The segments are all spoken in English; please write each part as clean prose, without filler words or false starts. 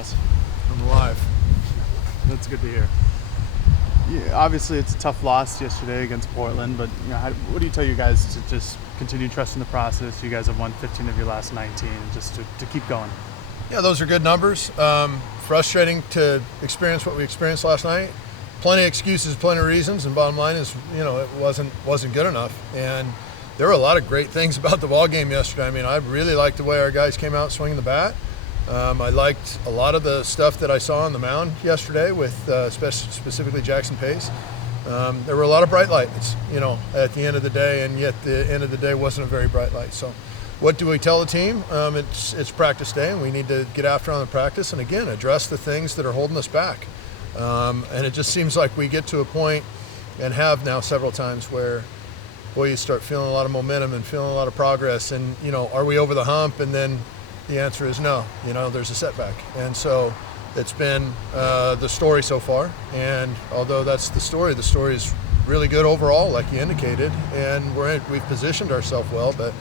loss? I'm alive. That's good to hear. Yeah, obviously, it's a tough loss yesterday against Portland, but what do you tell you guys to just continue trusting the process? You guys have won 15 of your last 19, and just to keep going. Yeah, those are good numbers. Frustrating to experience what we experienced last night. Plenty of excuses, plenty of reasons, and bottom line is, it wasn't good enough. And there were a lot of great things about the ball game yesterday. I mean, I really liked the way our guys came out swinging the bat. I liked a lot of the stuff that I saw on the mound yesterday with specifically Jackson Pace. There were a lot of bright lights, at the end of the day, and yet the end of the day wasn't a very bright light. So what do we tell the team? It's practice day, and we need to get after on the practice and, again, address the things that are holding us back. And it just seems like we get to a point, and have now several times, where, boy, you start feeling a lot of momentum and feeling a lot of progress. And, are we over the hump? And then the answer is no. There's a setback. And so it's been the story so far. And although that's the story is really good overall, like you indicated. And we've positioned ourselves well, but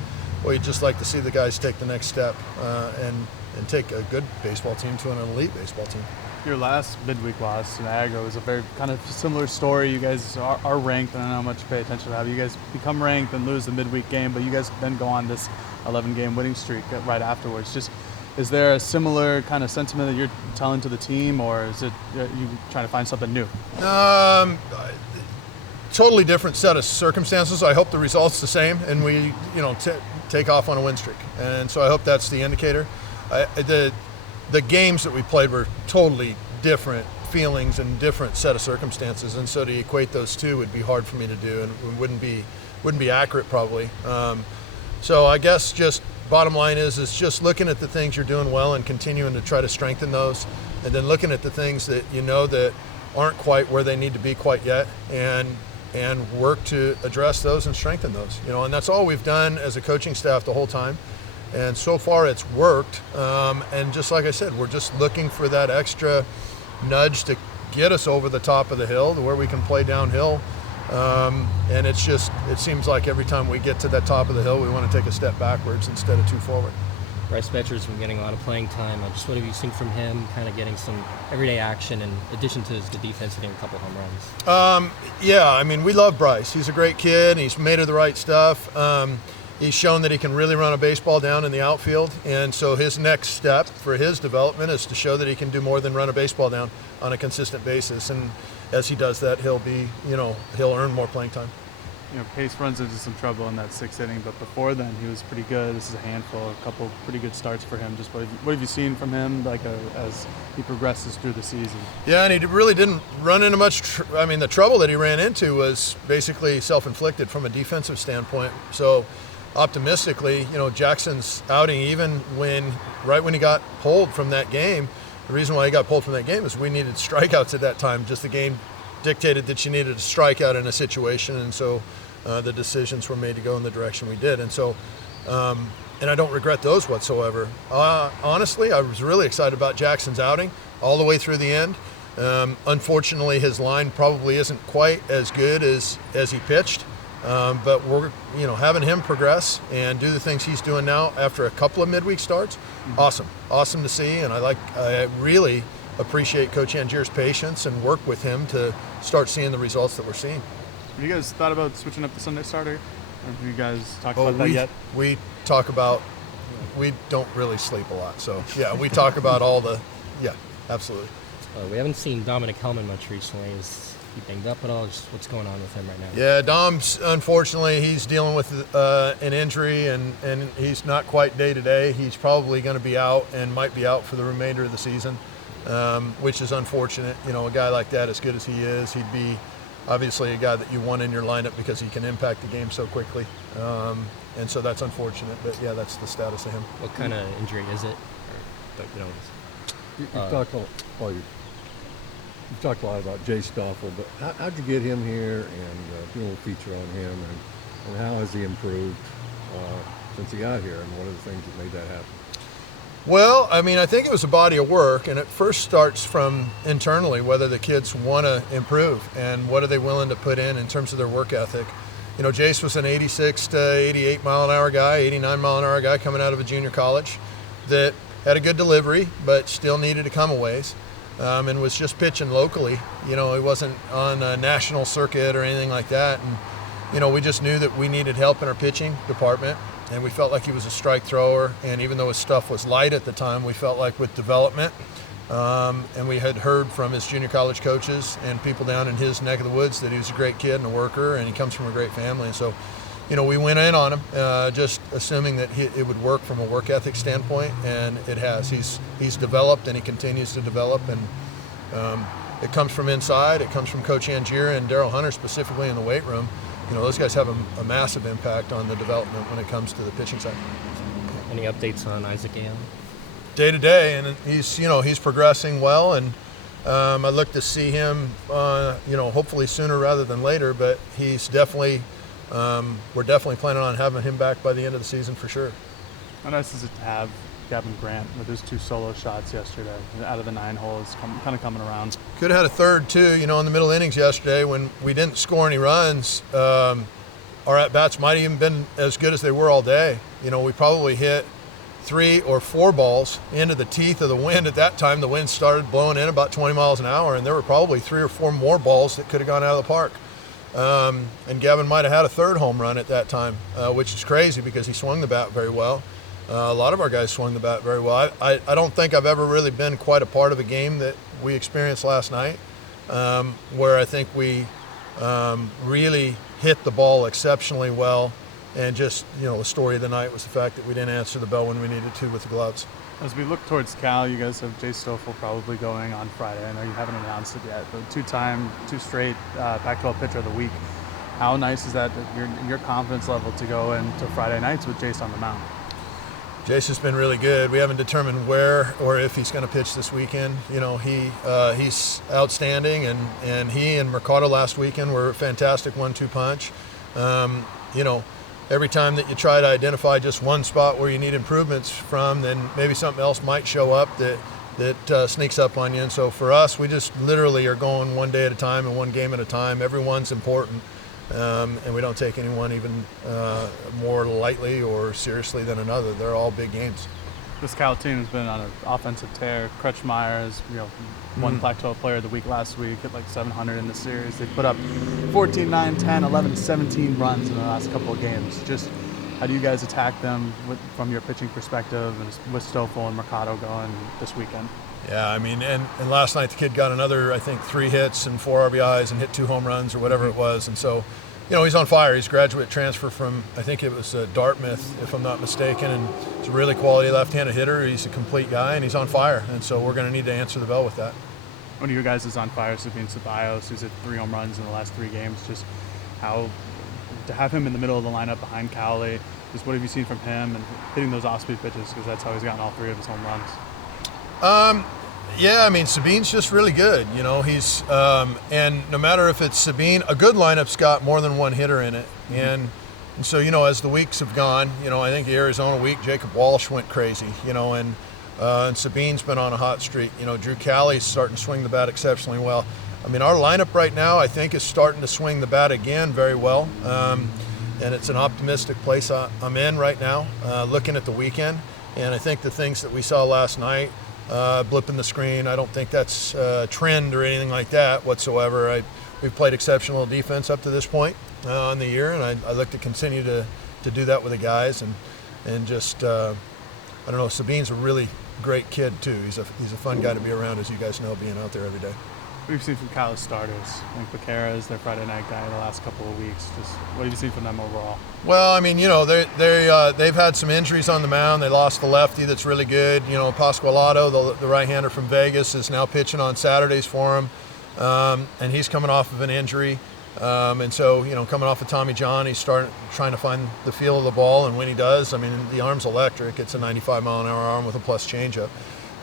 well, you'd just like to see the guys take the next step and take a good baseball team to an elite baseball team. Your last midweek loss to Niagara was a very kind of similar story. You guys are ranked, and I don't know how much you pay attention to that. You guys become ranked and lose the midweek game, but you guys then go on this 11-game winning streak right afterwards. Just, is there a similar kind of sentiment that you're telling to the team, or is it you trying to find something new? Totally different set of circumstances. I hope the result's the same, and we, take off on a win streak. And so I hope that's the indicator. The games that we played were totally different feelings and different set of circumstances, and so to equate those two would be hard for me to do, and wouldn't be accurate probably. So I guess just bottom line is just looking at the things you're doing well and continuing to try to strengthen those, and then looking at the things that that aren't quite where they need to be quite yet, and work to address those and strengthen those. And that's all we've done as a coaching staff the whole time. And so far it's worked. And just like I said, we're just looking for that extra nudge to get us over the top of the hill to where we can play downhill. And it seems like every time we get to that top of the hill, we want to take a step backwards instead of two forward. Bryce Betcher's been getting a lot of playing time. Just what have you seen from him, kind of getting some everyday action in addition to the defense hitting a couple home runs? Yeah, I mean, we love Bryce. He's a great kid. He's made of the right stuff. He's shown that he can really run a baseball down in the outfield, and so his next step for his development is to show that he can do more than run a baseball down on a consistent basis. And as he does that, he'll earn more playing time. Pace runs into some trouble in that sixth inning, but before then he was pretty good. This is a handful, a couple pretty good starts for him. Just what have you seen from him, as he progresses through the season? Yeah, and he really didn't run into much. The trouble that he ran into was basically self-inflicted from a defensive standpoint. So optimistically, Jackson's outing, even right when he got pulled from that game, the reason why he got pulled from that game is we needed strikeouts at that time. Just the game dictated that you needed a strikeout in a situation, and so the decisions were made to go in the direction we did. And so, and I don't regret those whatsoever. Honestly, I was really excited about Jackson's outing all the way through the end. Unfortunately, his line probably isn't quite as good as he pitched. But we're, having him progress and do the things he's doing now after a couple of midweek starts, awesome to see. And I really appreciate Coach Angier's patience and work with him to start seeing the results that we're seeing. Have you guys thought about switching up the Sunday starter? Or have you guys talked about that yet? We don't really sleep a lot. So, yeah, we talk about absolutely. We haven't seen Dominic Hellman much recently. Is he banged up at all? Just what's going on with him right now? Yeah, Dom's, unfortunately, he's dealing with an injury, and he's not quite day-to-day. He's probably going to be out and might be out for the remainder of the season, which is unfortunate. A guy like that, as good as he is, he'd be obviously a guy that you want in your lineup because he can impact the game so quickly. And so that's unfortunate. But, yeah, that's the status of him. What kind of injury is it? You've talked a lot about Jay Stoffel, but how'd you get him here and do a little feature on him, and how has he improved since he got here, and what are the things that made that happen? Well, I think it was a body of work, and it first starts from internally, whether the kids want to improve and what are they willing to put in terms of their work ethic. Jace was an 86 to 88 mile an hour guy, 89 mile an hour guy coming out of a junior college that had a good delivery, but still needed to come a ways, and was just pitching locally. He wasn't on a national circuit or anything like that. And, we just knew that we needed help in our pitching department, and we felt like he was a strike thrower. And even though his stuff was light at the time, we felt like with development, and we had heard from his junior college coaches and people down in his neck of the woods that he was a great kid and a worker, and he comes from a great family. And so, we went in on him, just assuming that it would work from a work ethic standpoint, and it has. He's developed, and he continues to develop, and it comes from inside. It comes from Coach Angier and Daryl Hunter specifically in the weight room. Those guys have a massive impact on the development when it comes to the pitching side. Any updates on Isaac Allen? Day to day, and he's progressing well, and I look to see him, hopefully sooner rather than later. But he's definitely, we're definitely planning on having him back by the end of the season for sure. How nice is it to have Gavin Grant with his 2 solo shots yesterday out of the 9 holes, kind of coming around? Could have had a third too. In the middle innings yesterday when we didn't score any runs, our at bats might have even been as good as they were all day. We probably hit 3 or 4 balls into the teeth of the wind. At that time, the wind started blowing in about 20 miles an hour, and there were probably 3 or 4 more balls that could have gone out of the park. And Gavin might have had a 3rd home run at that time, which is crazy because he swung the bat very well. A lot of our guys swung the bat very well. I don't think I've ever really been quite a part of a game that we experienced last night, where I think we really hit the ball exceptionally well. And just, the story of the night was the fact that we didn't answer the bell when we needed to with the gloves. As we look towards Cal, you guys have Jay Stoffel probably going on Friday. I know you haven't announced it yet, but 2 straight Pac-12 pitcher of the week. How nice is that, your confidence level to go into Friday nights with Jace on the mound? Jace has been really good. We haven't determined where or if he's going to pitch this weekend. He's outstanding, and he and Mercado last weekend were a fantastic 1-2 punch. Every time that you try to identify just one spot where you need improvements from, then maybe something else might show up that sneaks up on you. And so for us, we just literally are going one day at a time and one game at a time. Everyone's important, and we don't take anyone even more lightly or seriously than another. They're all big games. This Cal team has been on an offensive tear. Kretschmeyer is, one Pac-12 player of the week last week, hit like 700 in the series. They put up 14, 9, 10, 11, 17 runs in the last couple of games. Just how do you guys attack them from your pitching perspective, and with Stoffel and Mercado going this weekend? Yeah, and last night the kid got another, I think, 3 hits and 4 RBIs and hit 2 home runs or whatever it was. And so, he's on fire. He's a graduate transfer from, I think it was Dartmouth, if I'm not mistaken, and he's a really quality left-handed hitter. He's a complete guy, and he's on fire. And so we're going to need to answer the bell with that. One of your guys is on fire, Sabine Ceballos, who's hit 3 home runs in the last 3 games. Just how to have him in the middle of the lineup behind Cowley, just what have you seen from him and hitting those off-speed pitches, because that's how he's gotten all 3 of his home runs? Yeah, Sabine's just really good. He's and no matter if it's Sabine, a good lineup's got more than one hitter in it. And so, as the weeks have gone, I think the Arizona week, Jacob Walsh went crazy, and Sabine's been on a hot streak. Drew Calley's starting to swing the bat exceptionally well. Our lineup right now, I think, is starting to swing the bat again very well. And it's an optimistic place I'm in right now, looking at the weekend. And I think the things that we saw last night, blipping the screen, I don't think that's a trend or anything like that whatsoever. We've played exceptional defense up to this point in the year, and I look to continue to do that with the guys. And just, I don't know, Sabine's a really great kid too. He's a fun guy to be around, as you guys know, being out there every day. What have you seen from Cal's starters? I think Becerra is their Friday night guy the last couple of weeks. Just what have you seen from them overall? Well, they've had some injuries on the mound. They lost the lefty that's really good. Pasqualado, the right-hander from Vegas, is now pitching on Saturdays for him, and he's coming off of an injury. And so, coming off of Tommy John, he's trying to find the feel of the ball, and when he does, the arm's electric. It's a 95-mile-an-hour arm with a plus changeup,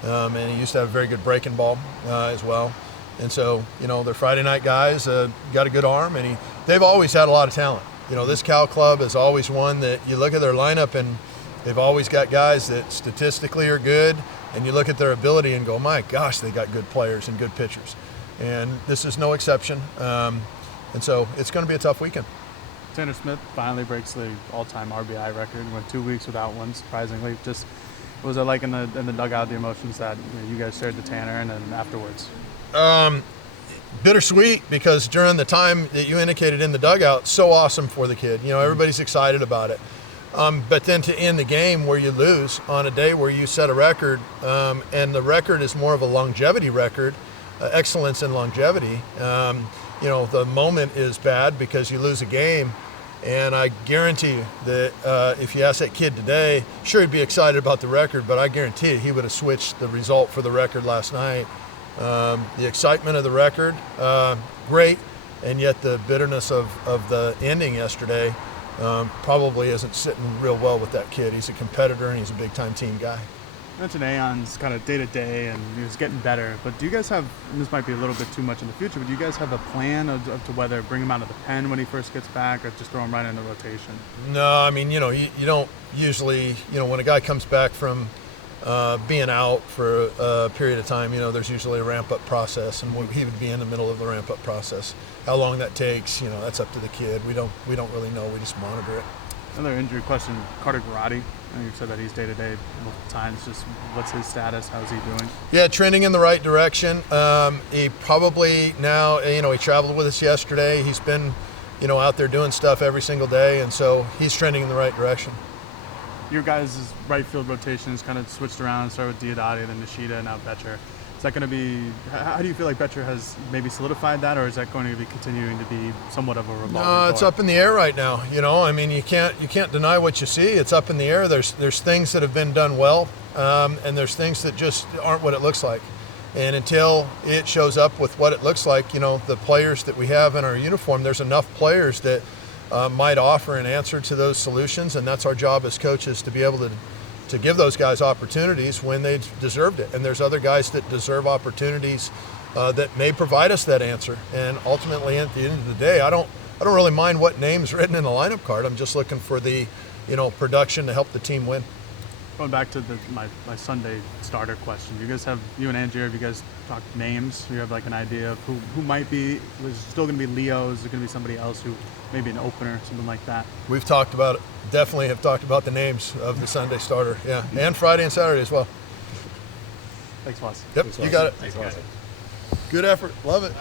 and he used to have a very good breaking ball as well. And so, they're Friday night guys, got a good arm, and they've always had a lot of talent. This Cal club is always one that you look at their lineup, and they've always got guys that statistically are good, and you look at their ability and go, my gosh, they got good players and good pitchers. And this is no exception. And so it's going to be a tough weekend. Tanner Smith finally breaks the all-time RBI record. Went 2 weeks without one, surprisingly. Just What was it like in the dugout, the emotions that you guys shared to Tanner and then afterwards? Bittersweet, because during the time that you indicated in the dugout, so awesome for the kid. Everybody's excited about it. But then to end the game where you lose on a day where you set a record, and the record is more of a longevity record, excellence in longevity. The moment is bad because you lose a game, and I guarantee you that if you ask that kid today, sure, he'd be excited about the record, but I guarantee you he would have switched the result for the record last night. The excitement of the record, great, and yet the bitterness of the ending yesterday probably isn't sitting real well with that kid. He's a competitor and he's a big-time team guy. You mentioned Aeon's kind of day-to-day and he was getting better, but do you guys have, and this might be a little bit too much in the future, but do you guys have a plan of to whether bring him out of the pen when he first gets back or just throw him right in the rotation? No, I mean, you don't usually, when a guy comes back from being out for a period of time, there's usually a ramp-up process, and he would be in the middle of the ramp-up process. How long that takes, that's up to the kid. We don't really know. We just monitor it. Another injury question, Carter Garrotti. I know you said that he's day-to-day multiple times. Just what's his status? How's he doing? Yeah, trending in the right direction. He probably now, he traveled with us yesterday. He's been, out there doing stuff every single day, and so he's trending in the right direction. Your guys' right field rotation is kind of switched around. Started with Diodati, then Nishida, now Betcher. Is that going to be? How do you feel like Betcher has maybe solidified that, or is that going to be continuing to be somewhat of a revolving door? It's up in the air right now. I mean, you can't deny what you see. It's up in the air. There's things that have been done well, and there's things that just aren't what it looks like. And until it shows up with what it looks like, the players that we have in our uniform, there's enough players that might offer an answer to those solutions, and that's our job as coaches, to be able to give those guys opportunities when they deserved it. And there's other guys that deserve opportunities that may provide us that answer. And ultimately, at the end of the day, I don't really mind what name's written in the lineup card. I'm just looking for the production to help the team win. Going back to my Sunday starter question, you and Angier, have you guys talked names? Do you have like an idea of who might be? Was it still going to be Leo? Is it going to be somebody else who maybe an opener, something like that? We've talked about it. Definitely have talked about the names of the Sunday starter. Yeah, and Friday and Saturday as well. Thanks, Wes. Yep, you got it. Thanks, guys. Good effort. Love it.